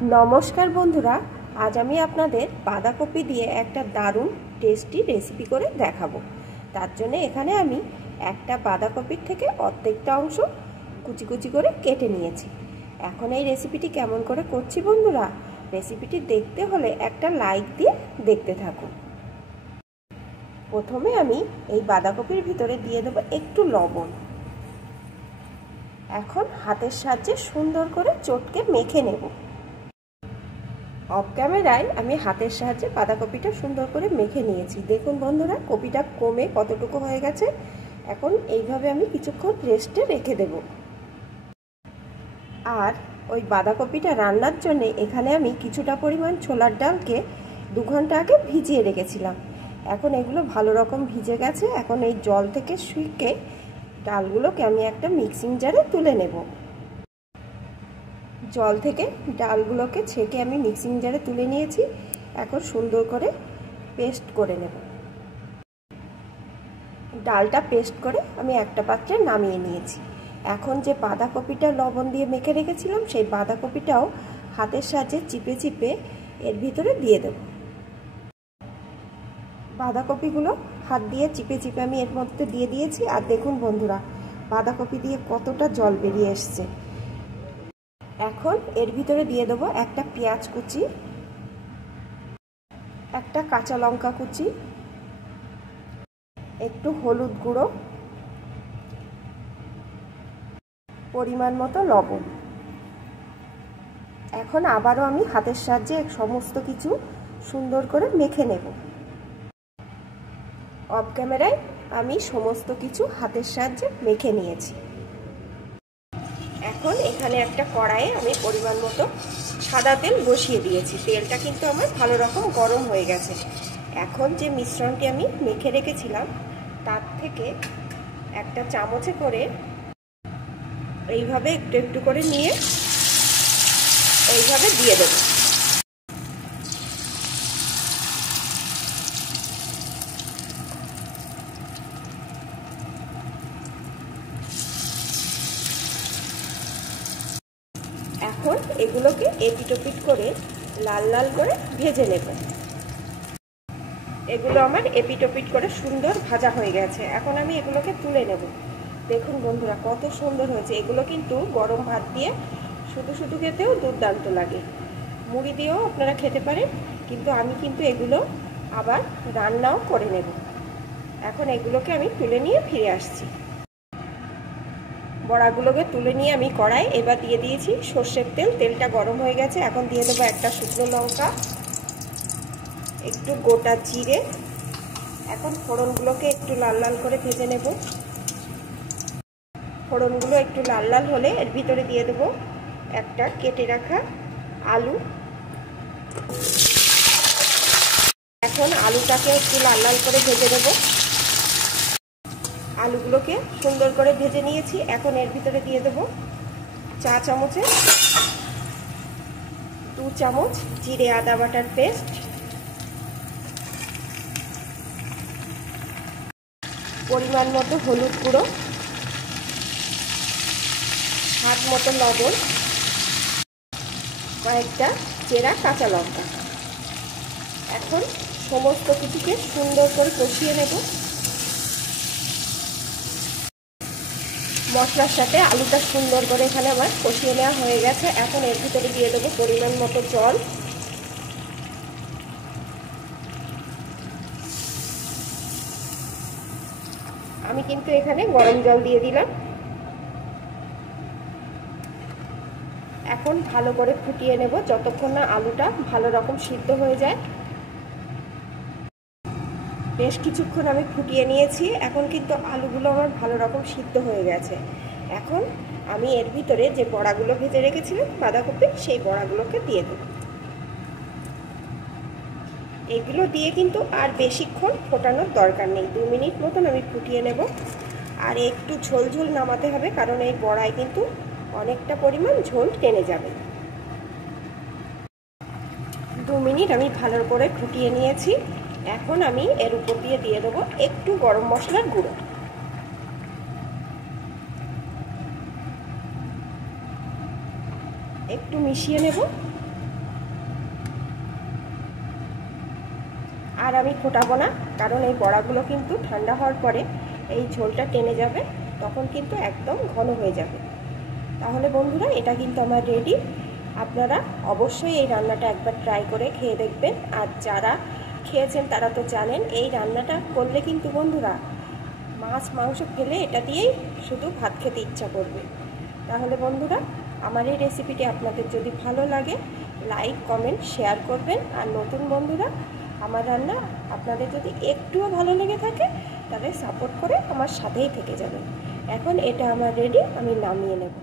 নমস্কার বন্ধুরা, আজ আমি আপনাদের বাঁধাকপি দিয়ে একটা দারুণ টেস্টি রেসিপি করে দেখাবো। তার জন্য এখানে আমি একটা বাঁধাকপির থেকে অর্ধেকটা অংশ কুচি কুচি করে কেটে নিয়েছি। এখন এই রেসিপিটি কেমন করে করছি বন্ধুরা, রেসিপিটি দেখতে হলে একটা লাইক দিয়ে দেখতে থাকুন। প্রথমে আমি এই বাঁধাকপির ভিতরে দিয়ে দেবো একটু লবণ। এখন হাতের সাহায্যে সুন্দর করে চটকে মেখে নেব। অফ ক্যামেরায় আমি হাতের সাহায্যে বাঁধাকপিটা সুন্দর করে মেখে নিয়েছি। দেখুন বন্ধুরা, কপিটা কমে কতটুকু হয়ে গেছে। এখন এইভাবে আমি কিছুক্ষণ রেস্টে রেখে দেব। আর ওই বাঁধাকপিটা রান্নার জন্য এখানে আমি কিছুটা পরিমাণ ছোলার ডালকে 2 ঘন্টা আগে ভিজিয়ে রেখেছিলাম। এখন এগুলো ভালো রকম ভিজে গেছে। এখন এই জল থেকে শুকিয়ে ডালগুলোকে আমি একটা মিক্সিং জারে তুলে নেব। জল থেকে ডালগুলোকে ছেঁকে আমি মিক্সিং জারে তুলে নিয়েছি। এখন সুন্দর করে পেস্ট করে নেব। ডালটা পেস্ট করে আমি একটা পাত্রে নামিয়ে নিয়েছি। এখন যে বাঁধাকপিটা লবণ দিয়ে মেখে রেখেছিলাম, সেই বাঁধাকপিটাও হাতের সাহায্যে চিপে চিপে এর ভিতরে দিয়ে দেব। বাঁধাকপিগুলো হাত দিয়ে চিপে চিপে আমি এর মধ্যে দিয়ে দিয়েছি। আর দেখুন বন্ধুরা, বাঁধাকপি দিয়ে কতটা জল বেরিয়ে এসছে। এখন এর ভিতরে দিয়ে দেবো একটা পেঁয়াজ কুচি, একটা কাঁচা লঙ্কা কুচি, একটু হলুদ গুঁড়ো, পরিমাণ মতো লবণ। এখন আবারও আমি হাতের সাহায্যে সমস্ত কিছু সুন্দর করে মেখে নেব। অফ ক্যামেরায় আমি সমস্ত কিছু হাতের সাহায্যে মেখে নিয়েছি। এখন এখানে একটা কড়াইয়ে আমি পরিমাণ মতো সাদা তেল বসিয়ে দিয়েছি। তেলটা কিন্তু আমার ভালো রকম গরম হয়ে গেছে। এখন যে মিশ্রণটি আমি মেখে রেখেছিলাম তার থেকে একটা চামচে করে এইভাবে একটু একটু করে নিয়ে এইভাবে দিয়ে দেব। এখন এগুলোকে এপিটোপিট করে লাল লাল করে ভেজে নেব। এগুলো আমার এপিটোপিট করে সুন্দর ভাজা হয়ে গেছে। এখন আমি এগুলোকে তুলে নেব। দেখুন বন্ধুরা, কত সুন্দর হয়েছে। এগুলো কিন্তু গরম ভাত দিয়ে শুধু শুধু খেতেও দুর্দান্ত লাগে। মুড়ি দিয়েও আপনারা খেতে পারেন, কিন্তু আমি কিন্তু এগুলো আবার রান্নাও করে নেব। এখন এগুলোকে আমি তুলে নিয়ে ফিরে আসছি। বড়াগুলোকে তুলে নিয়ে আমি কড়াই এবার দিয়ে দিয়েছি সর্ষের তেল। তেলটা গরম হয়ে গেছে। এখন দিয়ে দেবো একটা শুকনো লঙ্কা, একটু গোটা জিরে। এখন ফোড়নগুলোকে একটু লাল লাল করে ভেজে নেব। ফোড়নগুলো একটু লাল লাল হলে এর ভিতরে দিয়ে দেবো একটা কেটে রাখা আলু। এখন আলুটাকে একটু লাল লাল করে ভেজে নেব। আলুগুলোকে সুন্দর করে ভেজে নিয়েছি। এখন এর ভিতরে দিয়ে দেবো চা চামচে 2 চামচ জিরে আদা বাটার পেস্ট, পরিমাণ মতো হলুদ গুঁড়ো, হাত মতো লবণ, কয়েকটা চেরা কাঁচা লঙ্কা। এখন সমস্ত কিছুকে সুন্দর করে কষিয়ে নেব। মশলার সাথে আলুটা সুন্দর করে এখানে আমার কষিয়ে নেওয়া হয়ে গেছে। এখন এর ভিতরে দিয়ে দেবো পরিমাণ মতো জল। আমি কিন্তু এখানে গরম জল দিয়ে দিলাম। এখন ভালো করে ফুটিয়ে নেব যতক্ষণ না আলুটা ভালো রকম সিদ্ধ হয়ে যায়। বেশ কিছুক্ষণ আমি ফুটিয়ে নিয়েছি। এখন কিন্তু আলুগুলো আমার ভালো রকম সিদ্ধ হয়ে গেছে। এখন আমি এর ভিতরে যে বড়াগুলো ভেজে রেখেছিলাম বাঁধাকপি, সেই বড়াগুলোকে দিয়ে দেব। এগুলো দিয়ে কিন্তু আর বেশিক্ষণ ফোটানোর দরকার নেই। 2 মিনিট মতন আমি ফুটিয়ে নেব। আর একটু ঝোল ঝোল নামাতে হবে, কারণ এই বড়ায় কিন্তু অনেকটা পরিমাণ ঝোল টেনে যাবে। 2 মিনিট আমি ভালো করে ফুটিয়ে নিয়েছি। এখন আমি এর উপর দিয়ে দেবো একটু গরম মশলার গুঁড়ো। একটু মিশিয়ে নেব। আর আমি ফোটাবো না, কারণ এই বড়াগুলো কিন্তু ঠান্ডা হওয়ার পরে এই ঝোলটা টেনে যাবে, তখন কিন্তু একদম ঘন হয়ে যাবে। তাহলে বন্ধুরা এটা কিন্তু আমার রেডি। আপনারা অবশ্যই এই রান্নাটা একবার ট্রাই করে খেয়ে দেখবেন। আর যারা খেয়েছেন তারা তো জানেন এই রান্নাটা করলে কিন্তু বন্ধুরা মাছ মাংস ফেলে এটা দিয়েই শুধু ভাত খেতে ইচ্ছা করবে। তাহলে বন্ধুরা আমার এই রেসিপিটি আপনাদের যদি ভালো লাগে লাইক কমেন্ট শেয়ার করবেন। আর নতুন বন্ধুরা আমার রান্না আপনাদের যদি একটুও ভালো লেগে থাকে তাহলে সাপোর্ট করে আমার সাথেই থেকে যাবেন। এখন এটা আমার রেডি, আমি নামিয়ে নেব।